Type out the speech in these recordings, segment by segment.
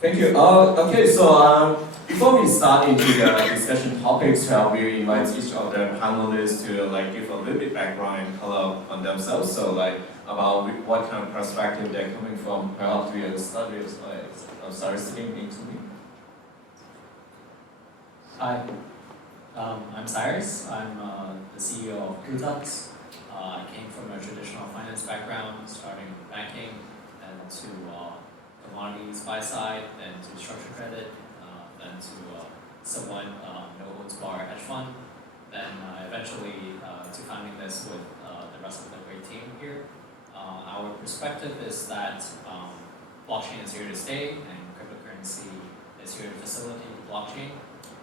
Thank you. Okay, so before we start into the discussion topics, we invite each of the panelists to give a little bit background and color on themselves. So about what kind of perspective they're coming from. Perhaps we have studies Cyrus sitting next to me. Hi, I'm Cyrus. I'm the CEO of Plutux. I came from a traditional finance background, starting in banking, and to commodities buy side, then to structured credit, then to somewhat no-holds bar hedge fund, then eventually to founding this with the rest of the great team here. Our perspective is that blockchain is here to stay, and cryptocurrency is here to facilitate the blockchain,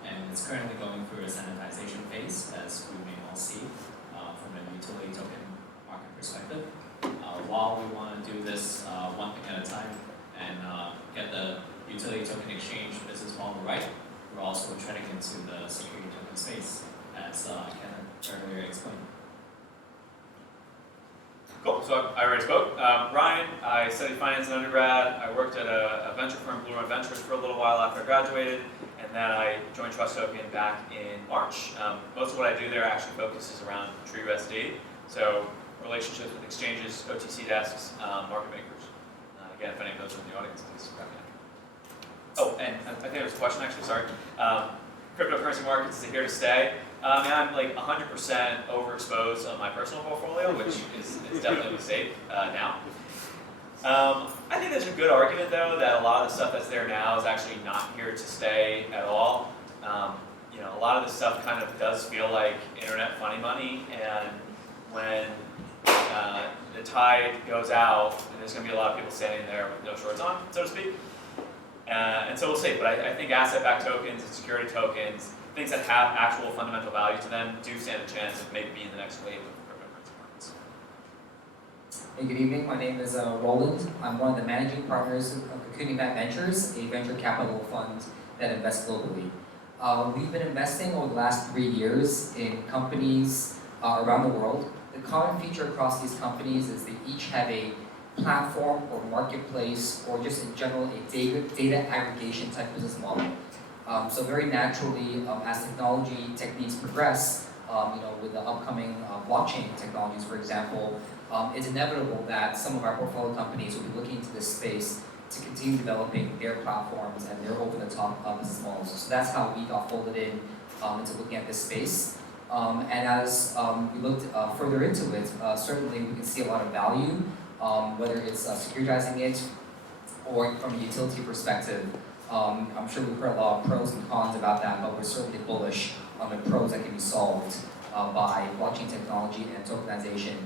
and it's currently going through a sanitization phase, as we may all see from a utility token market perspective. While we want to do this one thing at a time and get the utility token exchange business model right, we're also treading into the security token space, as Ken earlier explained. Cool, so I already spoke. Ryan, I studied finance in undergrad. I worked at a venture firm, Blue Run Ventures, for a little while after I graduated, and then I joined Token back in March. Most of what I do there actually focuses around TrueUSD, so relationships with exchanges, OTC desks, market makers. Again, if any of those are in the audience, please grab me. Oh, and I think there was a question actually, sorry. Cryptocurrency markets, is it here to stay? I'm like 100% overexposed on my personal portfolio, which is definitely a mistake now. I think there's a good argument, though, that a lot of the stuff that's there now is actually not here to stay at all. A lot of this stuff kind of does feel like internet funny money, and when the tide goes out, and there's going to be a lot of people standing there with no shorts on, so to speak. And so we'll see, but I think asset-backed tokens and security tokens, things that have actual fundamental value to them, do stand a chance of maybe being the next wave of cryptocurrency markets. Hey, good evening. My name is Roland. I'm one of the managing partners of Cocoon Ventures, a venture capital fund that invests globally. We've been investing over the last 3 years in companies around the world. The common feature across these companies is they each have a platform or marketplace, or just in general a data aggregation type business model. So very naturally, as technology techniques progress, with the upcoming blockchain technologies, for example, it's inevitable that some of our portfolio companies will be looking into this space to continue developing their platforms and their over-the-top business models. So that's how we got folded in into looking at this space. And as we looked further into it, certainly we can see a lot of value, whether it's securitizing it or from a utility perspective. I'm sure we've heard a lot of pros and cons about that, but we're certainly bullish on the pros that can be solved by blockchain technology and tokenization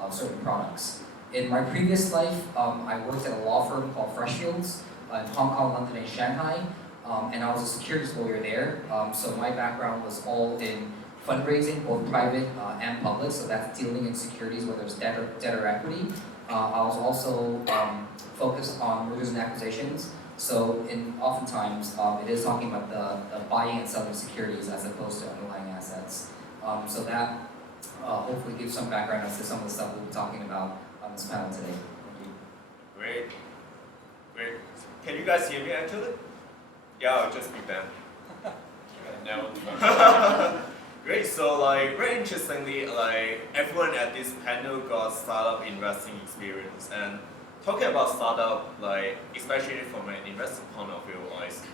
of certain products. In my previous life, I worked at a law firm called Freshfields in Hong Kong, London, and Shanghai, and I was a securities lawyer there. So my background was all in fundraising, both private and public, so that's dealing in securities, whether it's debt or equity. I was also focused on mergers and acquisitions. So oftentimes, it is talking about the buying and selling of securities as opposed to underlying assets. So that hopefully gives some background as to some of the stuff we'll be talking about on this panel today. Thank you. Great. Can you guys hear me actually? Yeah, I'll just be them. No. Great, so very interestingly, everyone at this panel got startup investing experience, and talking about startup, especially from an investor point of view,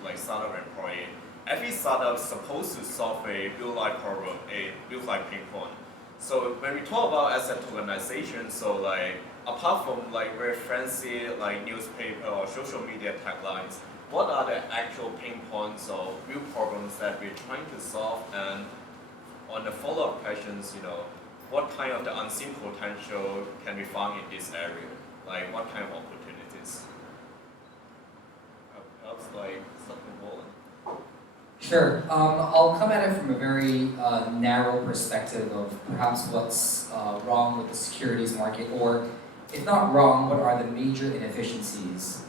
like startup employee, every startup is supposed to solve a real-life problem, a real-life pain point. So when we talk about asset tokenization, so apart from very fancy newspaper or social media taglines, what are the actual pain points or real problems that we're trying to solve? And on the follow-up questions, what kind of the unseen potential can be found in this area? What kind of opportunities? Perhaps something Roland. Sure. I'll come at it from a very narrow perspective of perhaps what's wrong with the securities market, or if not wrong, what are the major inefficiencies?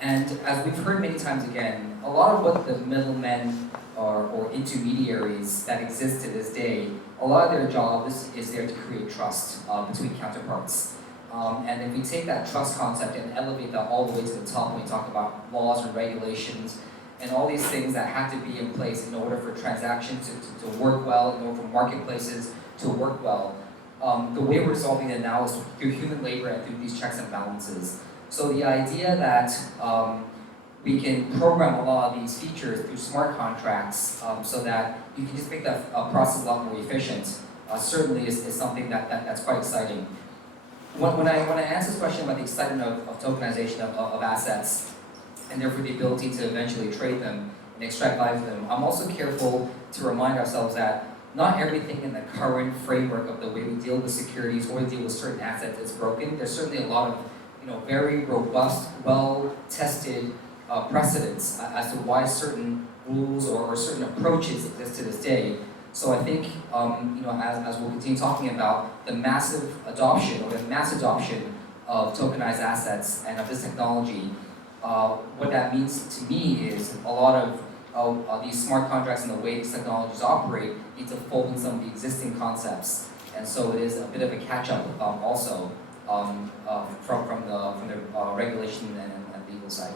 And as we've heard many times again, a lot of what the middlemen or intermediaries that exist to this day, a lot of their job is there to create trust between counterparts. And if we take that trust concept and elevate that all the way to the top when we talk about laws and regulations and all these things that have to be in place in order for transactions to work well, in order for marketplaces to work well, the way we're resolving it now is through human labor and through these checks and balances. So the idea that we can program a lot of these features through smart contracts so that you can just make that process a lot more efficient certainly is something that's quite exciting. When I answer this question about the excitement of tokenization of assets, and therefore the ability to eventually trade them and extract value from them, I'm also careful to remind ourselves that not everything in the current framework of the way we deal with securities or deal with certain assets is broken. There's certainly a lot of very robust, well-tested precedents as to why certain rules or certain approaches exist to this day. So I think, as we'll continue talking about the massive adoption or the mass adoption of tokenized assets and of this technology, what that means to me is a lot of these smart contracts and the way these technologies operate need to fold in some of the existing concepts. And so it is a bit of a catch-up also from the regulation and legal side.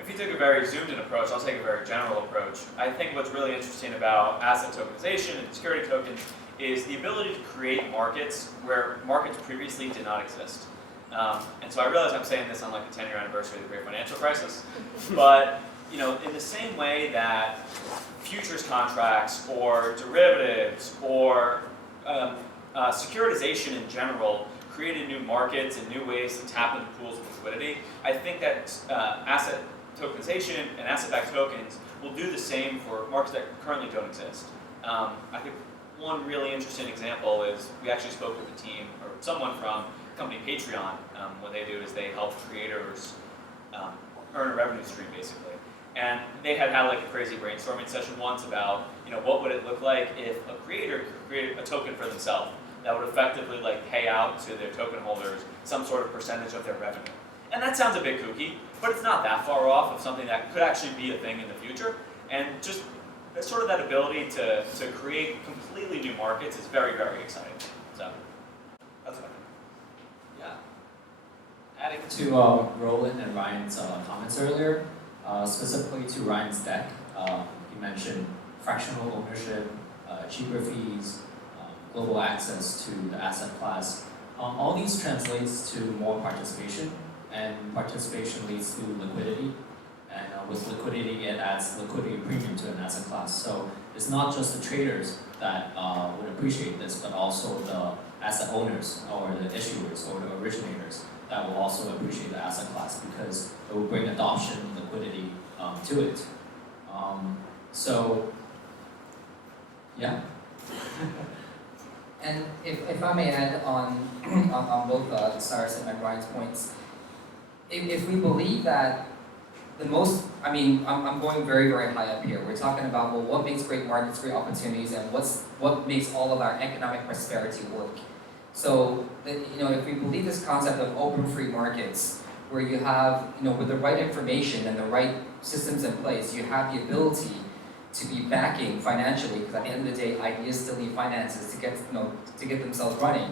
If you take a very zoomed-in approach, I'll take a very general approach. I think what's really interesting about asset tokenization and security tokens is the ability to create markets where markets previously did not exist. And so I realize I'm saying this on like the 10-year anniversary of the Great Financial Crisis, but in the same way that futures contracts or derivatives or securitization in general created new markets and new ways to tap into pools of liquidity, I think that asset tokenization and asset-backed tokens will do the same for markets that currently don't exist. I think one really interesting example is we actually spoke with a team or someone from the company Patreon. What they do is they help creators earn a revenue stream basically. And they had like a crazy brainstorming session once about what would it look like if a creator could create a token for themselves that would effectively like pay out to their token holders some sort of percentage of their revenue. And that sounds a bit kooky, but it's not that far off of something that could actually be a thing in the future. And just sort of that ability to create completely new markets is very, very exciting. So that's what I think. Yeah. Adding to Roland and Ryan's comments earlier, specifically to Ryan's deck, he mentioned fractional ownership, cheaper fees, global access to the asset class. All these translates to more participation, and participation leads to liquidity, and with liquidity it adds liquidity premium to an asset class. So it's not just the traders that would appreciate this, but also the asset owners or the issuers or the originators that will also appreciate the asset class because it will bring adoption and liquidity to it. So, yeah. And if I may add on both Cyrus and Ryan's points, if we believe that I'm going very, very high up here. We're talking about, well, what makes great markets, great opportunities, and what makes all of our economic prosperity work. So, if we believe this concept of open free markets, where you have, with the right information and the right systems in place, you have the ability to be backing financially, because at the end of the day, ideas still need finances to get themselves running.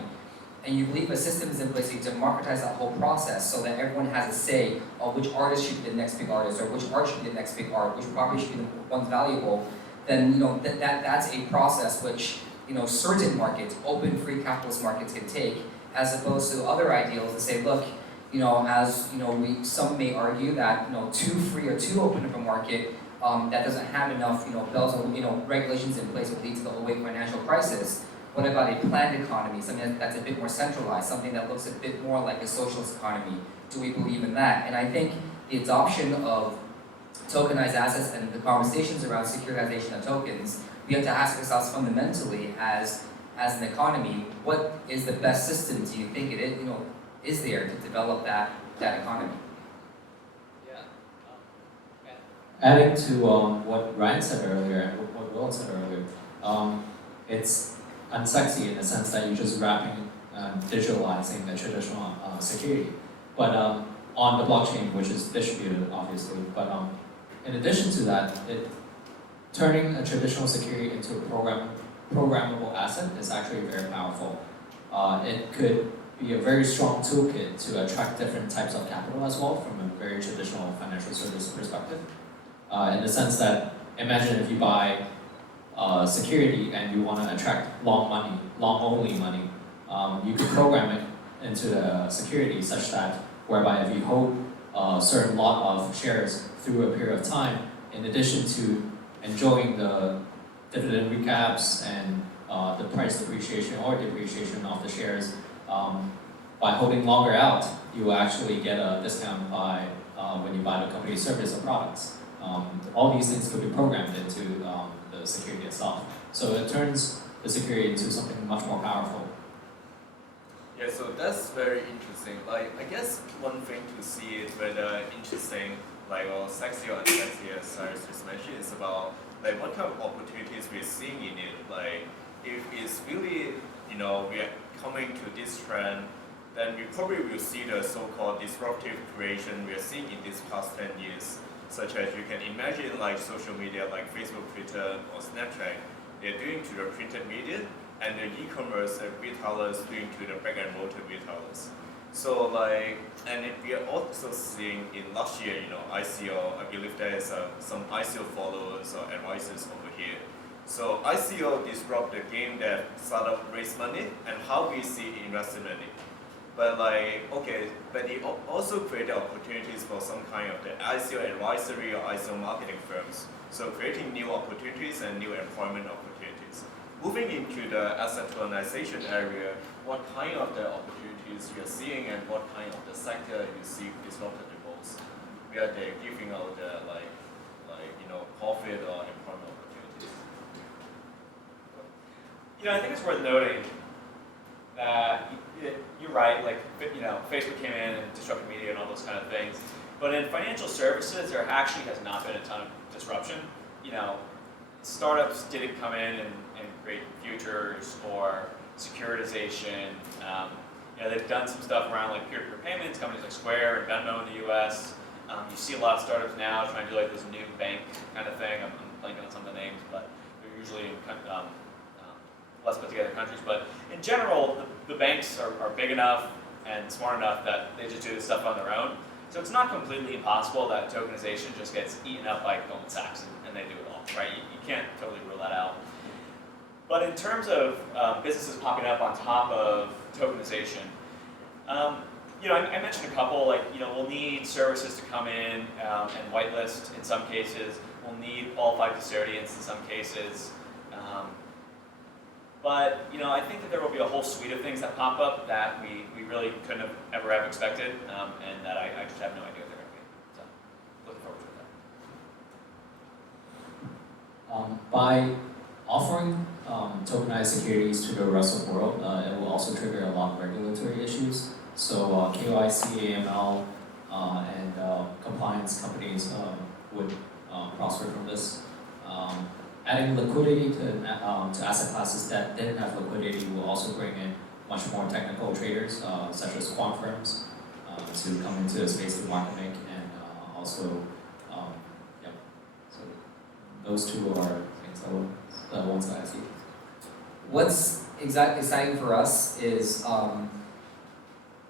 And you believe a system is in place to democratize that whole process so that everyone has a say of which artist should be the next big artist, or which art should be the next big art, which property should be the one valuable, then that's a process which certain markets, open free capitalist markets can take, as opposed to other ideals that say, look, some may argue that too free or too open of a market that doesn't have enough bells and regulations in place will lead to the 08 financial crisis. What about a planned economy, something that's a bit more centralized, something that looks a bit more like a socialist economy? Do we believe in that? And I think the adoption of tokenized assets and the conversations around securitization of tokens, we have to ask ourselves fundamentally as an economy, what is the best system do you think is there to develop that economy? Adding to what Ryan said earlier and what Will said earlier, it's unsexy in the sense that you're just wrapping, digitalizing the traditional security, but on the blockchain, which is distributed, obviously. But in addition to that, turning a traditional security into a programmable asset is actually very powerful. It could be a very strong toolkit to attract different types of capital as well from a very traditional financial service perspective. In the sense that, imagine if you buy security and you want to attract long only money, you can program it into the security such that whereby if you hold a certain lot of shares through a period of time, in addition to enjoying the dividend recaps and the price appreciation or depreciation of the shares, by holding longer out, you will actually get a discount by when you buy the company's service or products. All these things could be programmed into the security itself. So it turns the security into something much more powerful. Yeah, so that's very interesting. Like, I guess one thing to see is whether interesting, like, or sexy or unsexy, as Cyrus just mentioned, is about like what kind of opportunities we're seeing in it. Like, if it's really, we are coming to this trend, then we probably will see the so-called disruptive creation we are seeing in these past 10 years. Such as you can imagine like social media like Facebook, Twitter, or Snapchat, they're doing to the printed media, and the e-commerce retailers doing to the brick-and-mortar retailers. So like, and we are also seeing in last year, ICO, I believe there is some ICO followers or advisors over here. So ICO disrupt the game that startup raise money and how we see investment in it. But like, okay, but it also created opportunities for some kind of the ICO advisory or ICO marketing firms. So creating new opportunities and new employment opportunities. Moving into the asset tokenization area, what kind of the opportunities you're seeing and what kind of the sector you see disrupted the most? Where they're giving out the profit or employment opportunities? I think it's worth noting that you're right, like, Facebook came in and disrupted media and all those kind of things. But in financial services, there actually has not been a ton of disruption. Startups didn't come in and create futures or securitization. They've done some stuff around like peer-to-peer payments, companies like Square and Venmo in the US. You see a lot of startups now trying to do like this new bank kind of thing. I'm blanking on some of the names, but they're usually in less put together countries. But in general, the banks are big enough and smart enough that they just do this stuff on their own. So it's not completely impossible that tokenization just gets eaten up by Goldman Sachs and they do it all, right? You can't totally rule that out. But in terms of businesses popping up on top of tokenization, I mentioned a couple, like, we'll need services to come in and whitelist in some cases. We'll need qualified custodians in some cases. But I think that there will be a whole suite of things that pop up that we really couldn't have ever have expected, and that I just have no idea what they're going to be. So, looking forward to that. By offering tokenized securities to the rest of the world, it will also trigger a lot of regulatory issues. So KYC, AML, and compliance companies would prosper from this. Adding liquidity to asset classes that didn't have liquidity will also bring in much more technical traders, such as quant firms, to come into the space to market make, and also, So those two are things the ones that I see. What's exciting for us is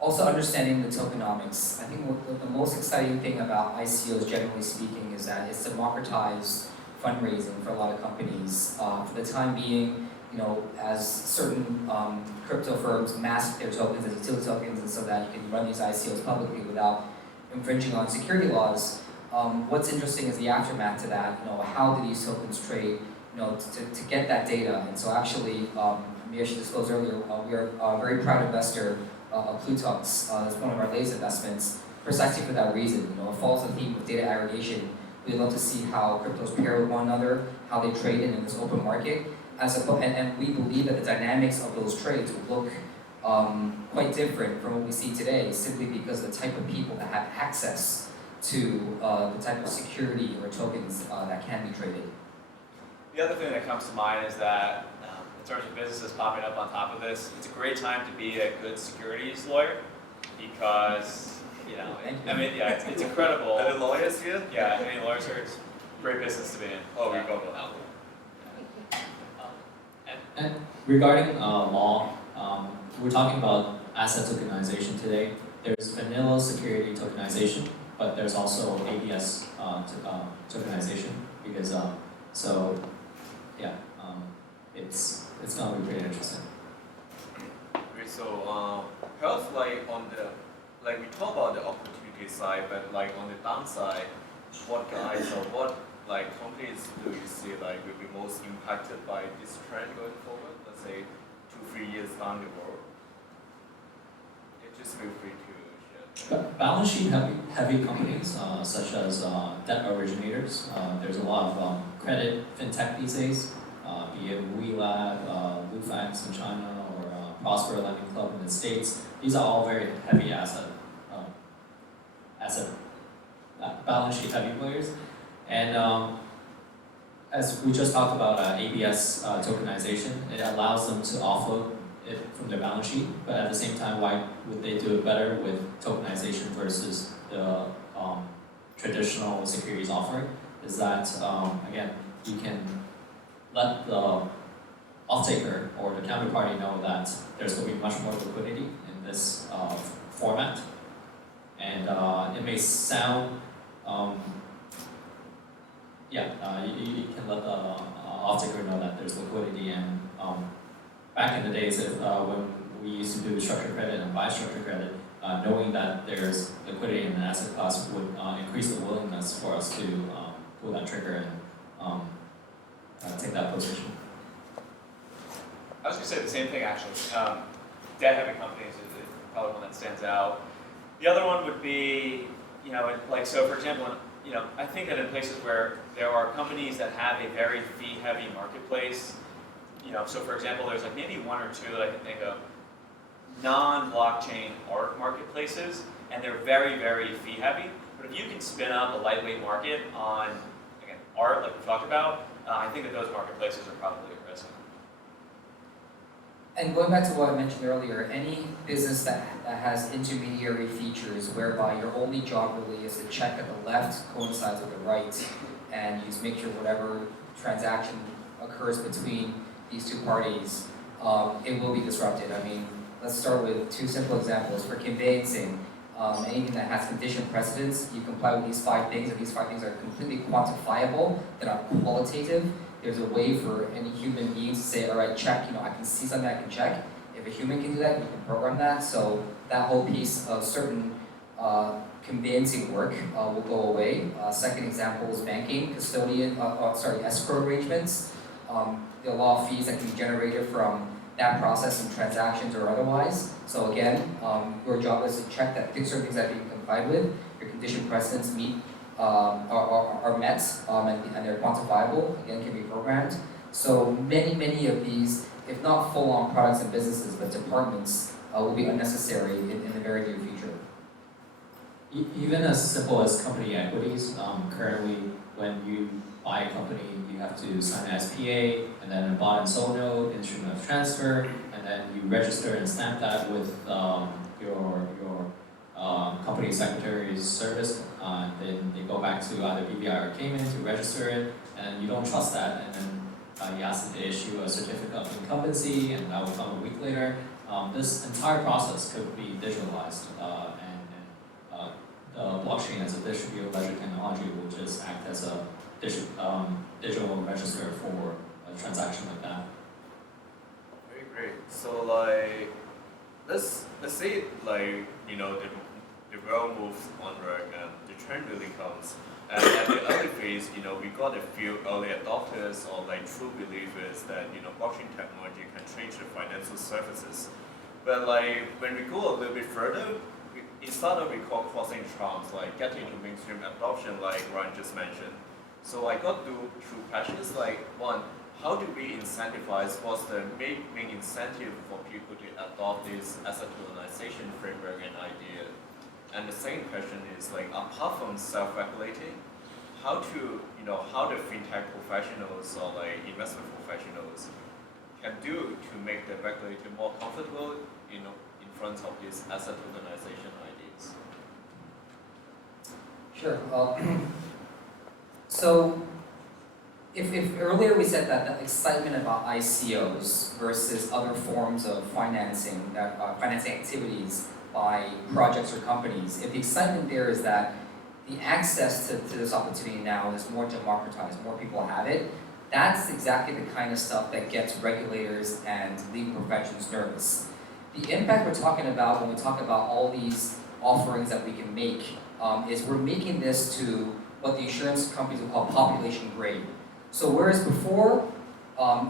also understanding the tokenomics. I think the most exciting thing about ICOs, generally speaking, is that it's democratized fundraising for a lot of companies. For the time being, as certain crypto firms mask their tokens as utility tokens, and so that you can run these ICOs publicly without infringing on security laws. What's interesting is the aftermath to that. How do these tokens trade? To get that data. And so actually, maybe I should disclose earlier, we are a very proud investor of Plutux. It's one of our latest investments, precisely for that reason. It follows the theme of data aggregation. We love to see how cryptos pair with one another, how they trade in this open market, and we believe that the dynamics of those trades will look quite different from what we see today, simply because of the type of people that have access to the type of security or tokens that can be traded. The other thing that comes to mind is that in terms of businesses popping up on top of this, it's a great time to be a good securities lawyer because it's incredible. Are the lawyers here? Yeah, any lawyers here? It's great business to be in. Oh, we go out. And regarding law, we're talking about asset tokenization today. There's vanilla security tokenization, but there's also ABS tokenization because it's gonna be pretty interesting. Great. So perhaps like on the we talk about the opportunity side, but like on the downside, what guys or what like companies do you see like will be most impacted by this trend going forward? Let's say 2-3 years down the road. Just feel free to share. Balance sheet heavy companies such as debt originators. There's a lot of credit fintech these days, be it Lab, Plutux in China, or Prosper Lending Club in the States. These are all very heavy asset balance sheet heavy players. And as we just talked about ABS tokenization, it allows them to offload it from their balance sheet, but at the same time, why would they do it better with tokenization versus the traditional securities offering? Is that, again, you can let the off-taker or the counterparty know that there's going to be much more liquidity in this format. And it may sound, you can let the off-taker know that there's liquidity. And back in the days when we used to do structured credit and buy structured credit, knowing that there's liquidity in the asset class would increase the willingness for us to pull that trigger and take that position. I was going to say the same thing actually. Debt-heavy companies is probably one that stands out. The other one would be, so for example, I think that in places where there are companies that have a very fee-heavy marketplace, so for example, there's like maybe one or two that I can think of, non-blockchain art marketplaces, and they're very, very fee-heavy. But if you can spin up a lightweight market on, again, art, like we talked about, I think that those marketplaces are probably at risk. And going back to what I mentioned earlier, any business that has intermediary features whereby your only job really is to check that the left coincides with the right, and you just make sure whatever transaction occurs between these two parties, it will be disrupted. I mean, let's start with two simple examples. For conveyancing, anything that has condition precedents, you comply with these 5 things, and these 5 things are completely quantifiable, they're not qualitative. There's a way for any human being to say, all right, check, I can see something I can check. If a human can do that, you can program that. So that whole piece of certain conveyancing work will go away. Second example is banking, escrow arrangements. There are a lot of fees that can be generated from that process and transactions or otherwise. So again, your job is to check that certain things that you can comply with, your condition precedents are met, and they're quantifiable, again, can be programmed. So many of these, if not full-on products and businesses, but departments, will be unnecessary in the very near future. Even as simple as company equities, currently when you buy a company, you have to sign an SPA, and then a bought and sold note, instrument of transfer, and then you register and stamp that with your company secretary's service. Then they go back to either BVI or Cayman to register it, and you don't trust that, and then you ask them to issue a certificate of incumbency, and that will come a week later. This entire process could be digitalized, and the blockchain as a distributed ledger technology will just act as a digital register for a transaction like that. Very great. So let's say the world moves onward and the trend really comes. And at the early phase, we got a few early adopters or true believers that blockchain technology can change the financial services. But when we go a little bit further, it started we call crossing charms, getting to mainstream adoption, like Ryan just mentioned. So I got two questions. One, how do we incentivize? What's the main incentive for people to adopt this asset tokenization framework and idea? And the second question is apart from self-regulating, how the fintech professionals or investment professionals can do to make the regulator more comfortable, in front of these asset tokenization ideas. Sure. So if earlier we said that the excitement about ICOs versus other forms of financing, financing activities by projects or companies, if the excitement there is that the access to this opportunity now is more democratized, more people have it, that's exactly the kind of stuff that gets regulators and legal professions nervous. The impact we're talking about when we talk about all these offerings that we can make is we're making this to what the insurance companies will call population grade. So whereas before,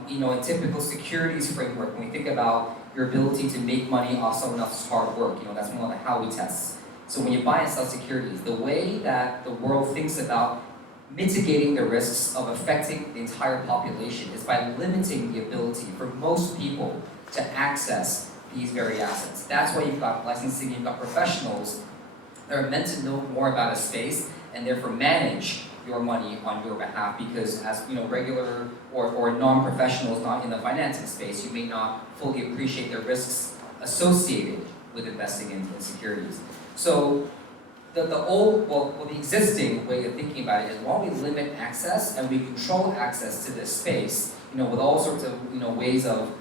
in typical securities framework, when we think about your ability to make money off someone else's hard work, that's one of the Howey tests. So when you buy and sell securities, the way that the world thinks about mitigating the risks of affecting the entire population is by limiting the ability for most people to access these very assets. That's why you've got licensing, you've got professionals that are meant to know more about a space and therefore manage your money on your behalf, because as regular or non-professionals not in the financing space, you may not fully appreciate the risks associated with investing in securities. So the existing way of thinking about it is while we limit access and we control access to this space, with all sorts of ways of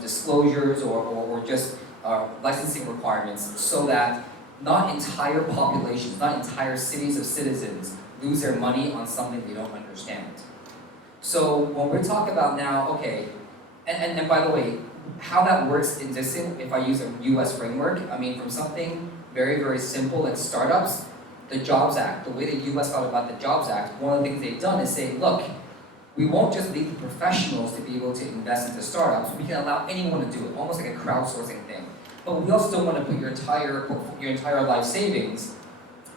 disclosures or just licensing requirements, so that not entire populations, not entire cities of citizens lose their money on something they don't understand. So when we're talking about now, okay, and by the way, how that works in this, if I use a US framework, from something very, very simple like startups, the Jobs Act, the way the US thought about the Jobs Act, one of the things they've done is say, look, we won't just leave the professionals to be able to invest into startups, we can allow anyone to do it, almost like a crowdsourcing thing. But we also don't want to put your entire life savings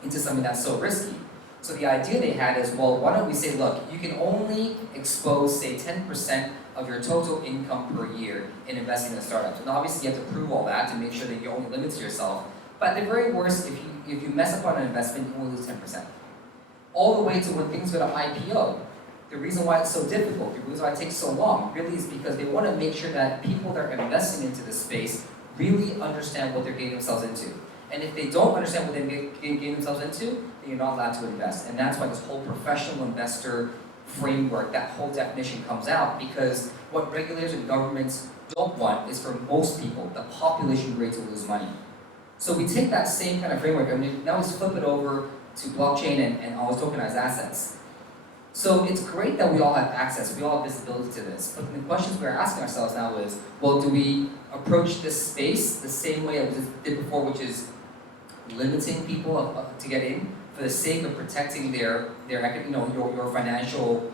into something that's so risky. So the idea they had is, well, why don't we say, look, you can only expose, say, 10% of your total income per year in investing in startups. And obviously you have to prove all that to make sure that you only limit to yourself. But at the very worst, if you mess up on an investment, you only lose 10%. All the way to when things go to IPO. The reason why it's so difficult, the reason why it takes so long, really is because they want to make sure that people that are investing into this space really understand what they're getting themselves into. And if they don't understand what they're getting themselves into, then you're not allowed to invest. And that's why this whole professional investor framework, that whole definition comes out, because what regulators and governments don't want is for most people, the population grade, to lose money. So we take that same kind of framework and now let's flip it over to blockchain and all tokenized assets. So it's great that we all have access, we all have visibility to this, but the questions we're asking ourselves now is, well, do we approach this space the same way I did before, which is limiting people to get in for the sake of protecting your financial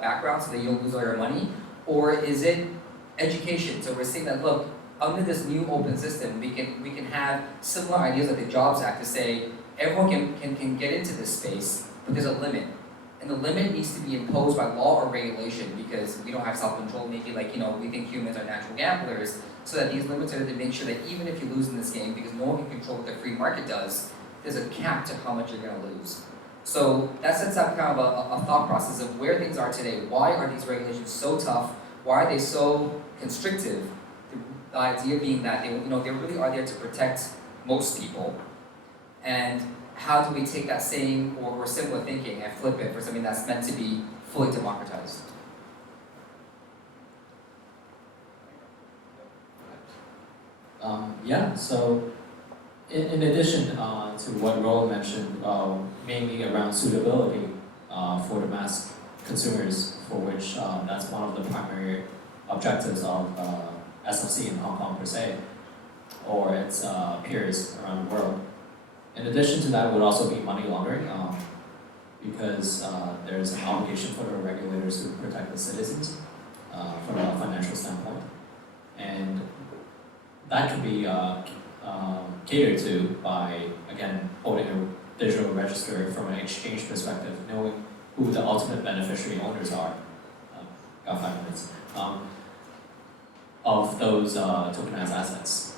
background so that you don't lose all your money? Or is it education? So we're saying that, look, under this new open system, we can have similar ideas like the Jobs Act to say everyone can get into this space, but there's a limit. And the limit needs to be imposed by law or regulation, because we don't have self-control, maybe we think humans are natural gamblers, so that these limits are to make sure that even if you lose in this game, because no one can control what the free market does, there's a cap to how much you're going to lose. So that sets up kind of a thought process of where things are today. Why are these regulations so tough? Why are they so constrictive? The idea being that they really are there to protect most people. And how do we take that same or similar thinking and flip it for something that's meant to be fully democratized? So in addition to what Roland mentioned, mainly around suitability for the mass consumers, for which that's one of the primary objectives of SFC in Hong Kong per se, or its peers around the world. In addition to that would also be money laundering, because there's an obligation for the regulators to protect the citizens from a financial standpoint. And that can be catered to by, again, holding a digital register from an exchange perspective, knowing who the ultimate beneficiary owners are, got 5 minutes, of those tokenized assets.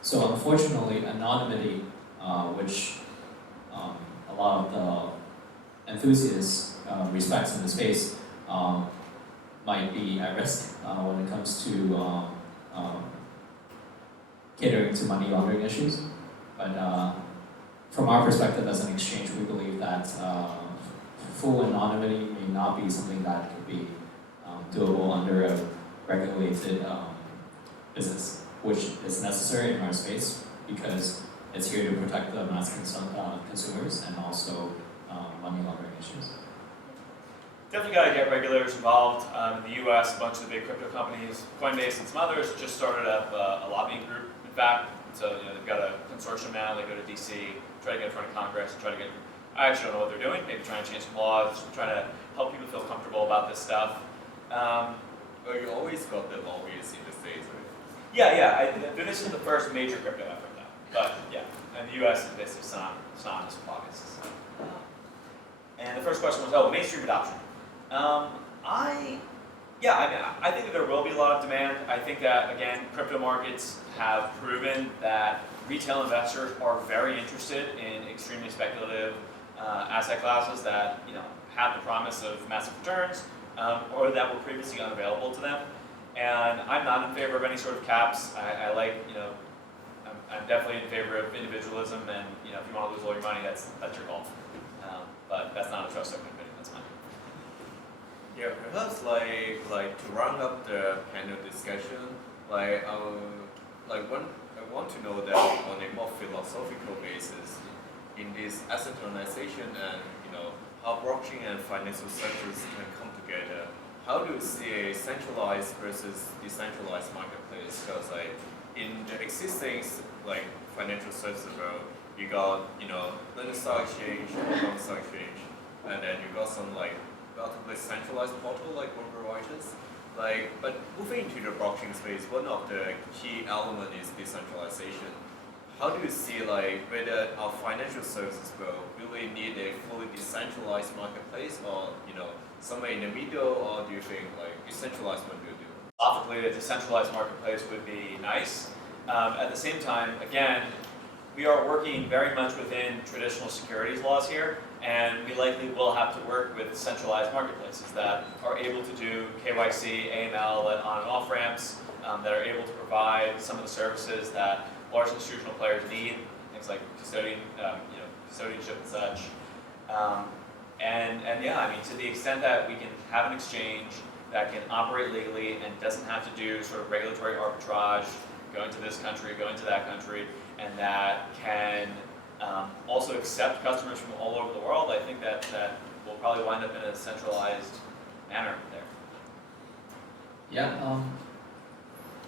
So unfortunately, anonymity, which a lot of the enthusiasts respect in the space, might be at risk when it comes to catering to money laundering issues. But from our perspective as an exchange, we believe that full anonymity may not be something that could be doable under a regulated business, which is necessary in our space because it's here to protect the mass consumers and also money laundering issues. Definitely got to get regulators involved. In the U.S., a bunch of the big crypto companies, Coinbase and some others, just started up a lobbying group. In fact, so they've got a consortium now. They go to D.C., try to get in front of Congress, try to get. I actually don't know what they're doing. Maybe trying to change some laws, trying to help people feel comfortable about this stuff. Well, you always got the lobbyists in the States, right? Yeah. This is the first major crypto effort, though. But yeah, and the U.S. is basically synonymous with lobbyists. And the first question was, mainstream adoption. I think that there will be a lot of demand. I think that, again, crypto markets have proven that retail investors are very interested in extremely speculative asset classes that have the promise of massive returns or that were previously unavailable to them. And I'm not in favor of any sort of caps. I like, I'm definitely in favor of individualism, and if you want to lose all your money, that's your call. But that's not a trust token opinion. That's mine. Yeah, perhaps like to round up the panel discussion, I want to know that on a more philosophical basis, in this asset tokenization and how blockchain and financial services can come together, how do you see a centralized versus decentralized marketplace? Because in the existing financial services world, you got London Stock Exchange, Hong Kong Stock Exchange, and then you got some relatively centralized portal like Writers. But moving into the blockchain space, one of the key elements is decentralization. How do you see whether our financial services will really need a fully decentralized marketplace, or somewhere in the middle, or do you think decentralized will do? Philosophically, a decentralized marketplace would be nice. At the same time, again, we are working very much within traditional securities laws here, and we likely will have to work with centralized marketplaces that are able to do KYC, AML, and on and off ramps, that are able to provide some of the services that large institutional players need, things like custodianship and such. To the extent that we can have an exchange that can operate legally and doesn't have to do sort of regulatory arbitrage, going to this country, going to that country, and that can also accept customers from all over the world, I think that will probably wind up in a centralized manner there. Yeah,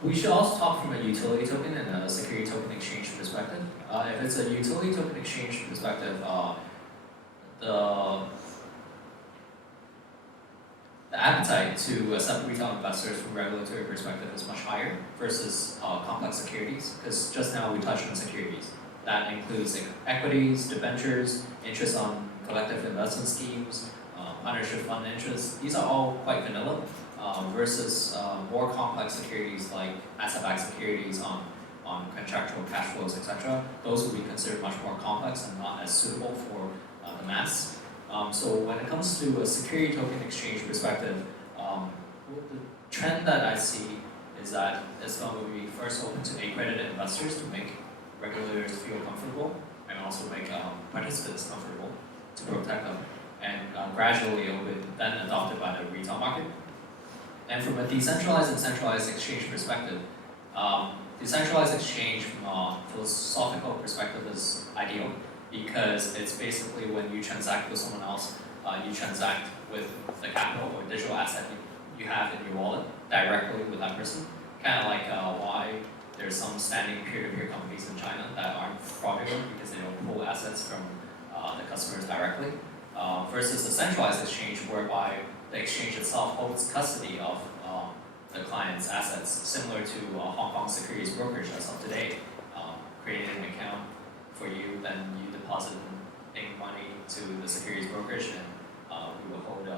we should also talk from a utility token and a security token exchange perspective. If it's a utility token exchange perspective, the appetite to accept retail investors from a regulatory perspective is much higher versus complex securities, because just now we touched on securities. That includes equities, debentures, interest on collective investment schemes, ownership fund interest. These are all quite vanilla versus more complex securities like asset-backed securities on contractual cash flows, etc. Those would be considered much more complex and not as suitable for the mass. So when it comes to a security token exchange perspective, the trend that I see is that it's going to be first open to accredited investors to make regulators feel comfortable and also make participants comfortable to protect them. And gradually it will be then adopted by the retail market. And from a decentralized and centralized exchange perspective, decentralized exchange from a philosophical perspective is ideal, because it's basically when you transact with someone else, you transact with the capital or digital asset you have in your wallet directly with that person. Kind of like why there's some standing peer-to-peer companies in China that aren't fraudulent because they don't pull assets from the customers directly, versus a centralized exchange whereby the exchange itself holds custody of the client's assets, similar to Hong Kong securities brokerage as of today. Creating an account for you, then you deposit money to the securities brokerage, and we will hold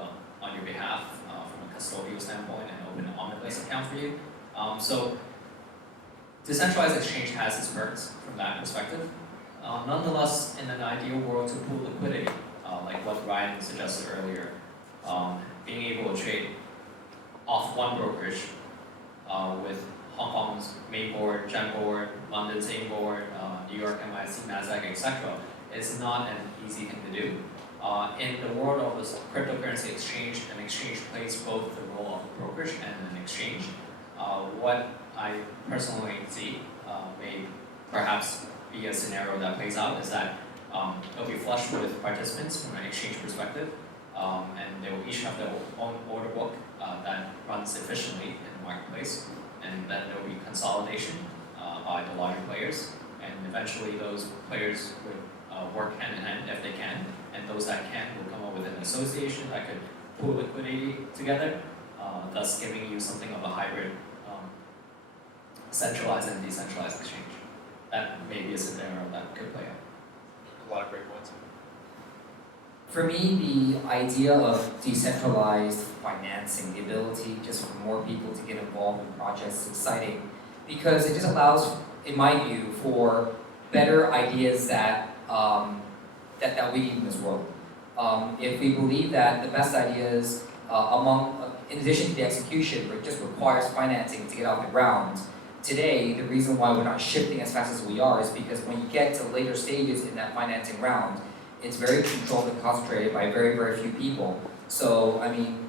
on your behalf from a custodial standpoint and open an omnibus account for you. So decentralized exchange has its perks from that perspective. Nonetheless, in an ideal world to pool liquidity, like what Ryan suggested earlier, being able to trade off one brokerage with Hong Kong's main board, Gen board, London's AIM board, New York NYSE, NASDAQ, etc., is not an easy thing to do. In the world of this cryptocurrency exchange, an exchange plays both the role of a brokerage and an exchange. What I personally see may perhaps be a scenario that plays out is that it'll be flush with participants from an exchange perspective, and they will each have their own order book that runs efficiently in the marketplace, and then there will be consolidation by the larger players, and eventually those players would work hand in hand if they can, and those that can will come up with an association that could pool liquidity together, thus giving you something of a hybrid centralized and decentralized exchange. That may be a scenario that could play out. A lot of great points. For me, the idea of decentralized financing, the ability just for more people to get involved in projects is exciting because it just allows, in my view, for better ideas that we need in this world. If we believe that the best ideas in addition to the execution, it just requires financing to get off the ground. Today, the reason why we're not shifting as fast as we are is because when you get to later stages in that financing round, it's very controlled and concentrated by very, very few people. So, I mean,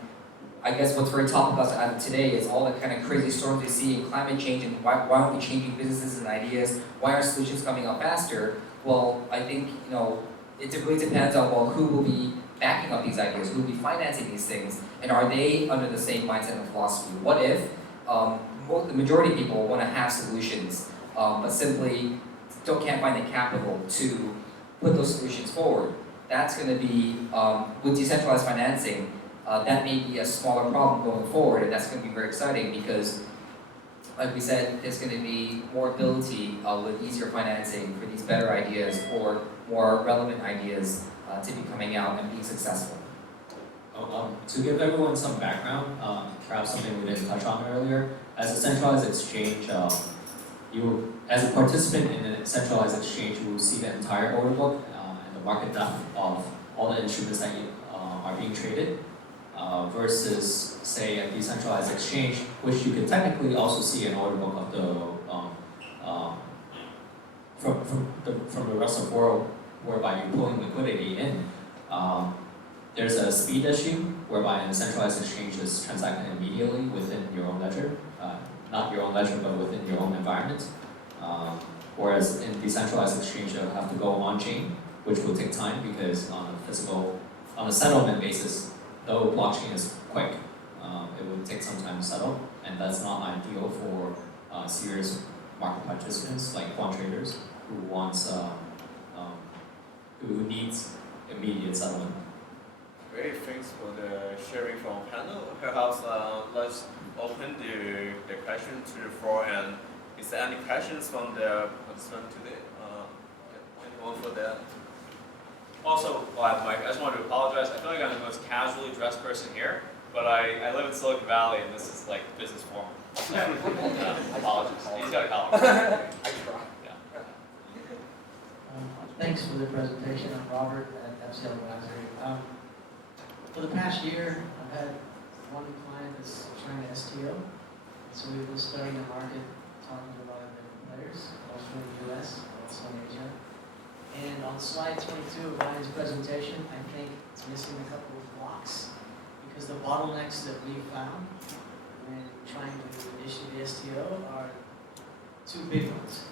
I guess what's very top of us as of today is all the kind of crazy storms we see in climate change and why aren't we changing businesses and ideas? Why aren't solutions coming out faster? Well, I think, it really depends on, who will be backing up these ideas, who will be financing these things, and are they under the same mindset and philosophy? What if the majority of people want to have solutions, but simply can't find the capital to put those solutions forward? That's going to be, with decentralized financing, that may be a smaller problem going forward, and that's going to be very exciting because, like we said, there's going to be more ability with easier financing for these better ideas or more relevant ideas to be coming out and being successful. To give everyone some background, perhaps something we didn't touch on earlier, as a centralized exchange, as a participant in a centralized exchange, you will see the entire order book and the market depth of all the instruments that are being traded, versus, say, a decentralized exchange, which you can technically also see an order book of from the rest of the world, whereby you're pulling liquidity in. There's a speed issue, whereby in a centralized exchange is transacted immediately within your own ledger, not your own ledger, but within your own environment. Whereas in decentralized exchange, you'll have to go on-chain, which will take time because on a settlement basis, though blockchain is quick, it would take some time to settle, and that's not ideal for serious market participants like quant traders who needs immediate settlement. Great, thanks for the sharing from panel. Perhaps let's open the question to the floor. And is there any questions from the participant today? Anyone for that? Also, while I have Mike, I just wanted to apologize. I feel like I'm the most casually dressed person here, but I live in Silicon Valley and this is like business formal. Apologies. He's got a collar. I try. Yeah. Thanks for the presentation. I'm Robert at FCL Advisory. For the past year, I've had one client that's trying to STO. So we've been studying the market, talking to a lot of different players, also in the US, also in Asia. And on slide 22 of Ryan's presentation, I think it's missing a couple of blocks because the bottlenecks that we found when trying to issue the STO are two big ones.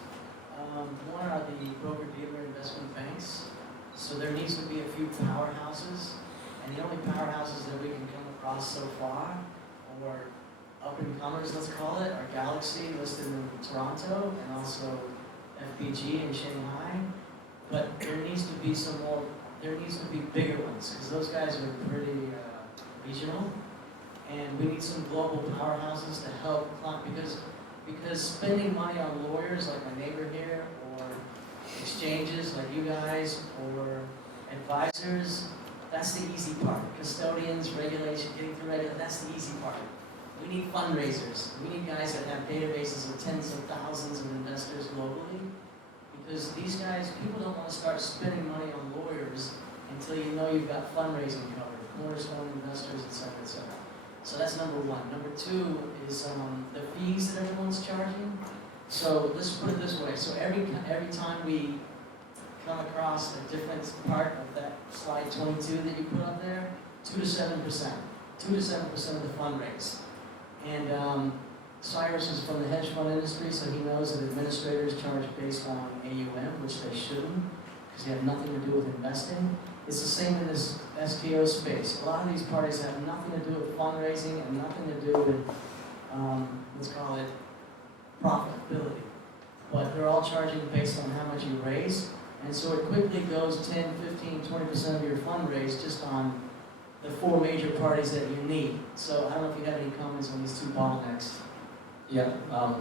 One are the broker-dealer investment banks. So there needs to be a few powerhouses, and the only powerhouses that we can come across so far, or up-and-comers, let's call it, are Galaxy, listed in Toronto, and also FBG in Shanghai. But there needs to be some more, there needs to be bigger ones, because those guys are pretty regional, and we need some global powerhouses to help because spending money on lawyers like my neighbor here, or exchanges like you guys, or advisors, that's the easy part. Custodians, regulation, getting through regulation, that's the easy part. We need fundraisers. We need guys that have databases of tens of thousands of investors globally. Because these guys, people don't want to start spending money on lawyers until you know you've got fundraising covered, cornerstone investors, etc., etc. So that's number one. Number two is the fees that everyone's charging. So let's put it this way. So every time we come across a different part of that slide 22 that you put up there, 2 to 7%. 2 to 7% of the fundraise. And Cyrus is from the hedge fund industry, so he knows that administrators charge based on AUM, which they shouldn't, because they have nothing to do with investing. It's the same in this STO space. A lot of these parties have nothing to do with fundraising and nothing to do with, let's call it, profitability. But they're all charging based on how much you raise. And so it quickly goes 10, 15, 20% of your fundraise just on the 4 major parties that you need. So I don't know if you have any comments on these 2 bottlenecks. Yeah,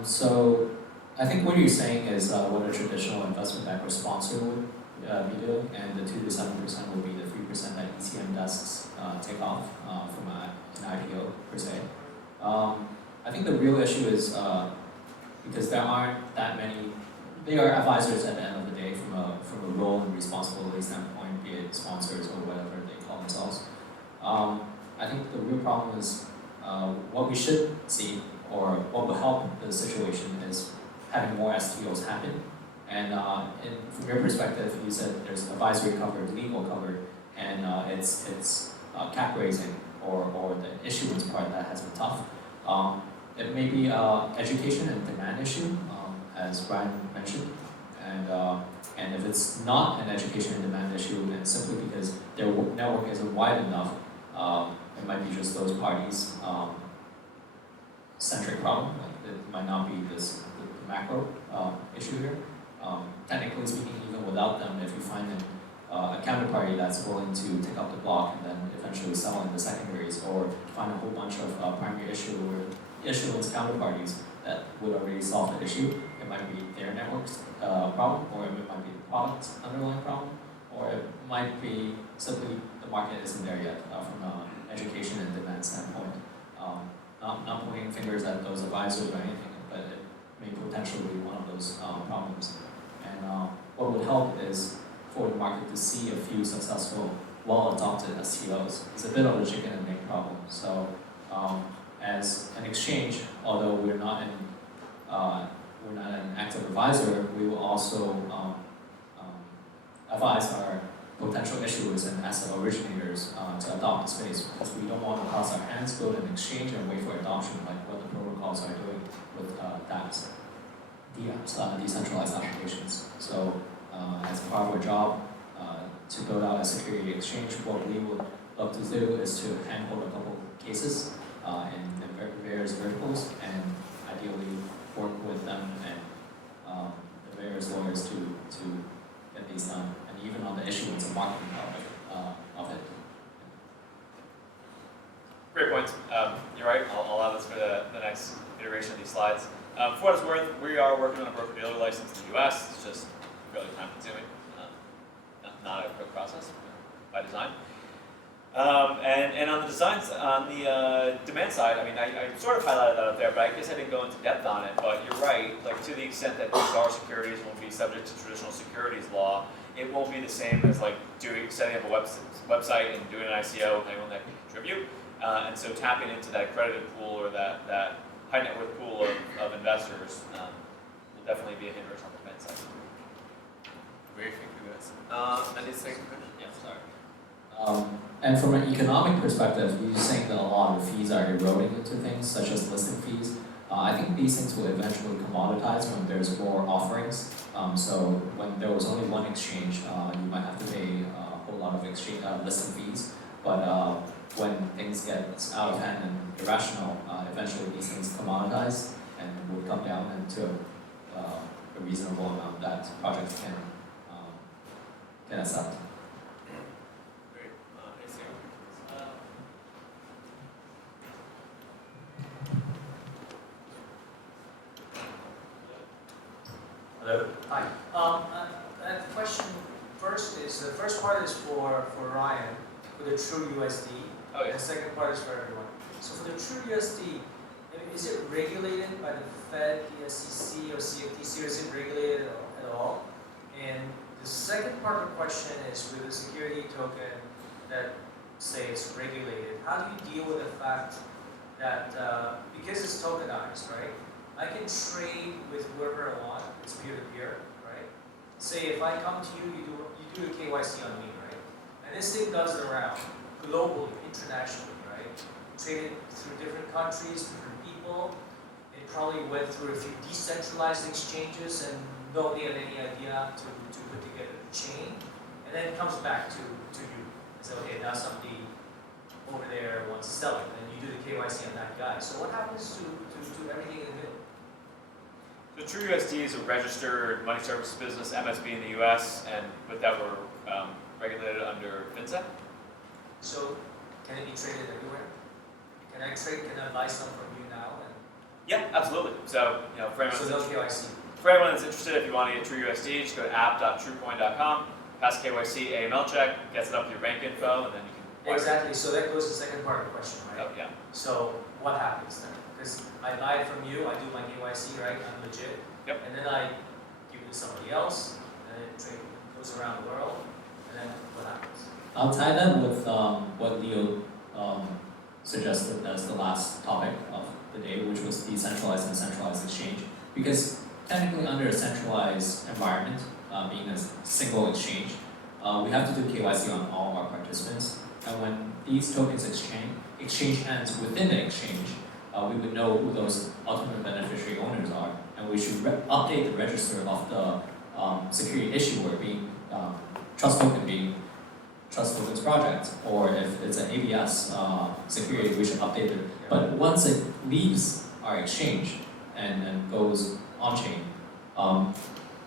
so I think what you're saying is what a traditional investment bank or sponsor would be doing, and the 2 to 7% would be the 3% that ECM desks take off from an IPO per se. I think the real issue is because there aren't that many, they are advisors at the end of the day from a role and responsibility standpoint, be it sponsors or whatever they call themselves. I think the real problem is what we should see, or what will help the situation, is having more STOs happen. And from your perspective, you said there's advisory covered, legal covered, and it's cap raising or the issuance part that has been tough. It may be education and demand issue, as Ryan mentioned, and if it's not an education and demand issue, then simply because their network isn't wide enough, it might be just those parties centric problem. Like it might not be the macro issue here. Technically speaking, even without them, if you find a counterparty that's willing to take up the block and then eventually sell in the secondaries, or find a whole bunch of primary issuance counterparties that would already solve the issue, it might be their network's problem, or it might be the product's underlying problem, or it might be simply the market isn't there yet from an education and demand standpoint. Not pointing fingers at those advisors or anything, but it may potentially be one of those problems. And what would help is for the market to see a few successful, well-adopted STOs. It's a bit of a chicken and egg problem. So as an exchange, although we're not an active advisor, we will also advise our potential issuers and asset originators to adopt the space, because we don't want to cross our hands, build an exchange, and wait for adoption, like what the protocols are doing with DApps, decentralized applications. So as part of our job to build out a security exchange, what we would love to do is to handhold a couple cases in various verticals, and ideally work with them and the various lawyers to get these done, and even on the issuance and marketing of it. Great points. You're right. I'll add this for the next iteration of these slides. For what it's worth, we are working on a broker-dealer license in the U.S. It's just fairly time-consuming, not a quick process by design. And on the demand side, I mean, I sort of highlighted that up there, but I guess I didn't go into depth on it. But you're right. Like, to the extent that these are securities won't be subject to traditional securities law, it won't be the same as like setting up a website and doing an ICO with anyone that can contribute. And so tapping into that accredited pool or that high net worth pool of investors will definitely be a hindrance on the demand side. Great, thank you guys. And the second question? Yeah, sorry. And from an economic perspective, you're saying that a lot of fees are eroding into things, such as listing fees. I think these things will eventually commoditize when there's more offerings. So when there was only one exchange, you might have to pay a whole lot of exchange listing fees. But when things get out of hand and irrational, eventually these things commoditize and will come down into a reasonable amount that projects can accept. Hello. Hi. That question first is, the first part is for Ryan, for the true USD. Oh, yeah. And the second part is for everyone. So for the true USD, is it regulated by the Fed, the SEC, or CFTC, or is it regulated at all? And the second part of the question is, with a security token that, say, it's regulated, how do you deal with the fact that, because it's tokenized, right? I can trade with whoever I want, it's peer-to-peer, right? say if I come to you, you do a KYC on me, right? And this thing does the round globally, internationally, right? Traded through different countries, different people. It probably went through a few decentralized exchanges and nobody had any idea to put together the chain. And then it comes back to you. And say, okay, now somebody over there wants to sell it, and you do the KYC on that guy. So what happens to everything in the middle? The TrueUSD is a registered money services business, MSB in the US, and with that we're regulated under FinCEN. So can it be traded everywhere? Can I buy some from you now? Yeah, absolutely. So, for anyone, So no KYC. for anyone that's interested, if you want to get TrueUSD, just go to app.truecoin.com, pass KYC, AML check, gets it up to your bank info, and then you can. Exactly. So that goes to the second part of the question, right? Oh, yeah. So what happens then? Because I buy it from you, I do my KYC, right? I'm legit. Yep. And then I give it to somebody else, and it goes around the world, and then what happens? I'll tie that with what Leo suggested as the last topic of the day, which was decentralized and centralized exchange. Because technically under a centralized environment, being a single exchange, we have to do KYC on all of our participants. And when these tokens exchange hands within the exchange, we would know who those ultimate beneficiary owners are. And we should update the register of the security issuer being Trust Token being Trust Token's project, or if it's an ABS security, we should update it. But once it leaves our exchange and goes on-chain,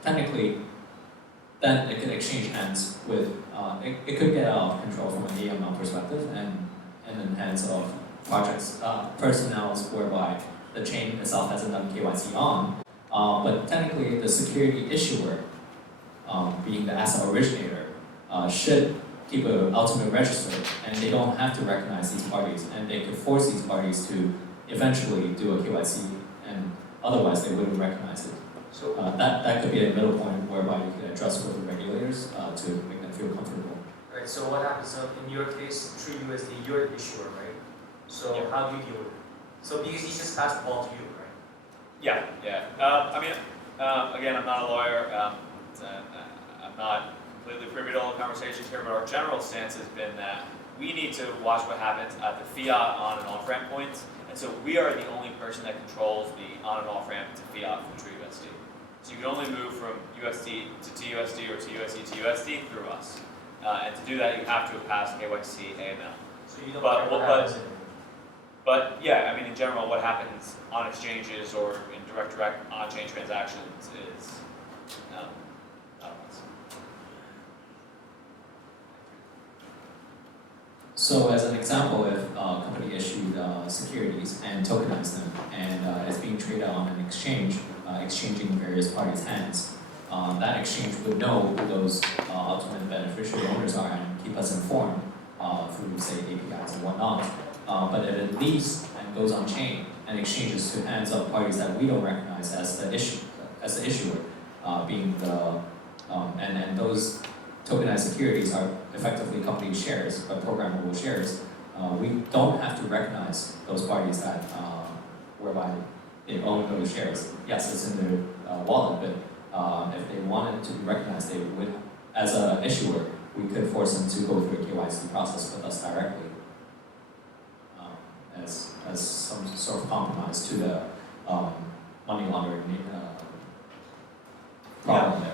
technically, then it could exchange hands with, it could get out of control from an AML perspective and in the hands of projects, personnel whereby the chain itself hasn't done KYC on. But technically, the security issuer, being the asset originator, should keep an ultimate register, and they don't have to recognize these parties, and they could force these parties to eventually do a KYC, and otherwise they wouldn't recognize it. So That could be a middle point whereby you could address with the regulators to make them feel comfortable. right. So what happens? So in your case, TrueUSD, you're the issuer, right? So Yeah. how do you deal with it? So because he just passed the ball to you, right? Yeah. Again, I'm not a lawyer. I'm not completely privy to all the conversations here, but our general stance has been that we need to watch what happens at the fiat on and off ramp points. And so we are the only person that controls the on and off ramp to fiat from TrueUSD. So you can only move from USD to TUSD or TUSD to USD through us. And to do that, you have to have passed KYC, AML. So you don't But- care what but- happens anymore. But yeah, in general, what happens on exchanges or in direct on-chain transactions is not us. So as an example, if a company issued securities and tokenized them, and it's being traded on an exchange, exchanging various parties' hands, that exchange would know who those ultimate beneficiary owners are and keep us informed through, say, APIs and whatnot. But if it leaves and goes on chain and exchanges to hands of parties that we don't recognize as the issuer, being the and those tokenized securities are effectively company shares, but programmable shares. We don't have to recognize those parties that whereby they own those shares. Yes, it's in their wallet, but if they wanted to be recognized, they would, as an issuer, we could force them to go through a KYC process with us directly. As some sort of compromise to the money laundering problem there.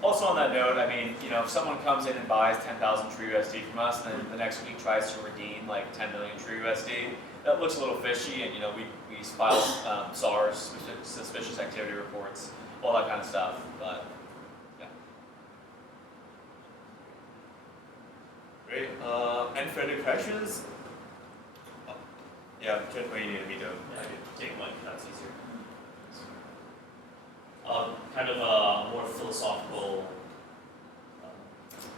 Also on that note, if someone comes in and buys 10,000 TrueUSD from us, and then the next week tries to redeem like 10 million TrueUSD, that looks a little fishy, and we file SARS, suspicious activity reports, all that kind of stuff. But yeah. Great. Any further questions? Yeah, just waiting in the middle. Take one, that's easier. Kind of a more philosophical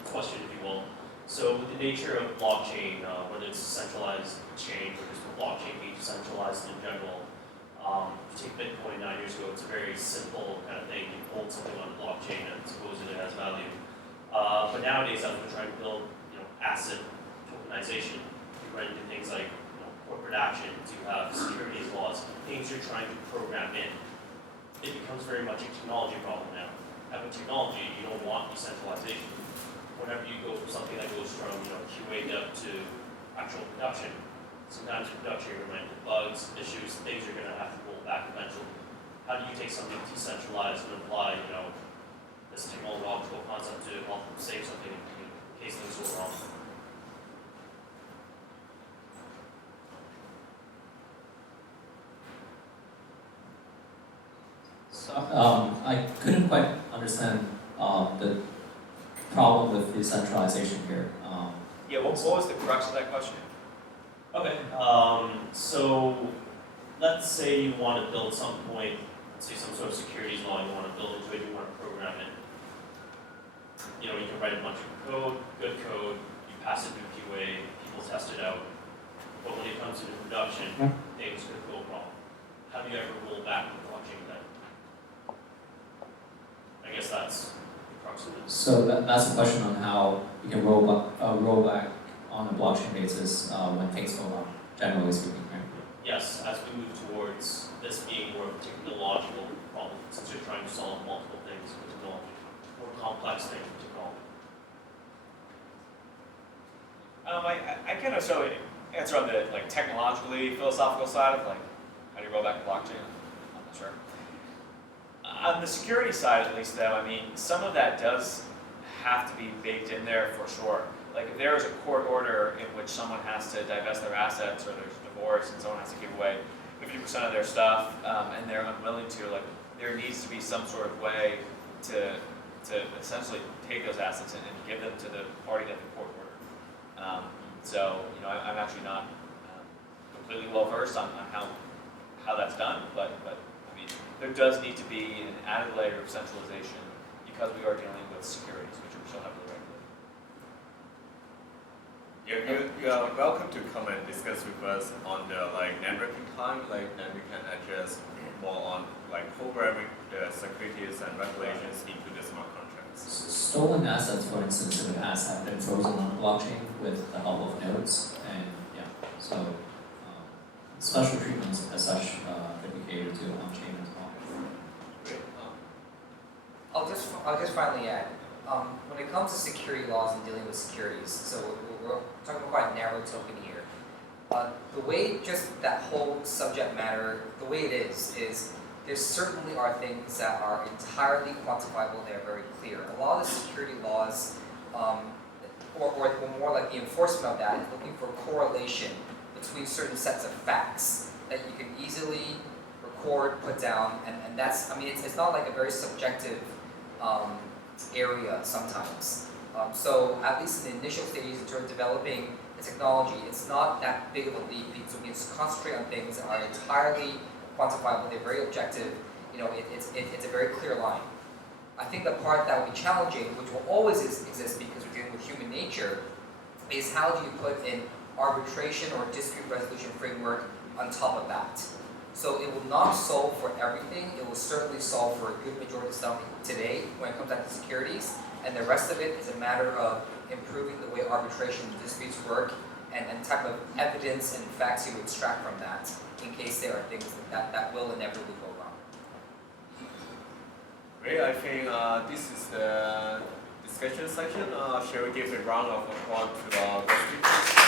question, if you will. So with the nature of blockchain, whether it's a centralized chain or just the blockchain being decentralized in general, you take Bitcoin 9 years ago, it's a very simple kind of thing. You hold something on a blockchain and supposedly it has value. But nowadays, as we're trying to build, asset tokenization, you run into things like corporate actions, you have securities laws, things you're trying to program in. It becomes very much a technology problem now. having technology, you don't want decentralization. Whenever you go from something that goes from QA dev to actual production, sometimes in production you're going to run into bugs, issues, things you're going to have to roll back eventually. How do you take something decentralized and apply this technological concept to help save something in case things go wrong? So I couldn't quite understand the problem with decentralization here. Yeah, what was the crux of that question? Okay, so let's say you want to build some point, let's say some sort of securities law you want to build into it, you want to program it. You can write a bunch of code, good code, you pass it through QA, people test it out. But when it comes to the production, things could go wrong. How do you ever roll back the blockchain then? I guess that's the crux of it. So that's a question on how you can roll back on a blockchain basis when things go wrong, generally speaking, right? Yes, as we move towards this being more of a technological problem, since you're trying to solve multiple things with technology, more complex things with technology. I kind of so answer on the technologically philosophical side of how do you roll back a blockchain? I'm not sure. On the security side, at least, though, I mean, some of that does have to be baked in there for sure. Like if there is a court order in which someone has to divest their assets, or there's a divorce and someone has to give away 50% of their stuff, and they're unwilling to, there needs to be some sort of way to essentially take those assets and give them to the party that the court ordered. So I'm actually not completely well versed on how that's done, but I mean there does need to be an added layer of centralization because we are dealing with securities, which are so heavily regulated. You are welcome to come and discuss with us on the networking time, then we can address more on programming the securities and regulations into the smart contracts. Stolen assets, for instance, in the past have been frozen on the blockchain with the help of nodes, and so special treatments as such could be catered to on-chain as well. Great. I'll just finally add, when it comes to security laws and dealing with securities, so we're talking about narrow token here. The way just that whole subject matter, the way it is there certainly are things that are entirely quantifiable, they're very clear. A lot of the security laws, or more like the enforcement of that, is looking for correlation between certain sets of facts that you can easily record, put down, and that's, I mean, it's not like a very subjective area sometimes. So at least in the initial stages in terms of developing the technology, it's not that big of a leap because we can concentrate on things that are entirely quantifiable, they're very objective, it's a very clear line. I think the part that will be challenging, which will always exist because we're dealing with human nature, is how do you put in arbitration or dispute resolution framework on top of that. So it will not solve for everything, it will certainly solve for a good majority of stuff today when it comes down to securities, and the rest of it is a matter of improving the way arbitration and disputes work and type of evidence and facts you extract from that in case there are things that will inevitably go wrong. Great, I think this is the discussion section. Shall we give a round of applause to our speakers?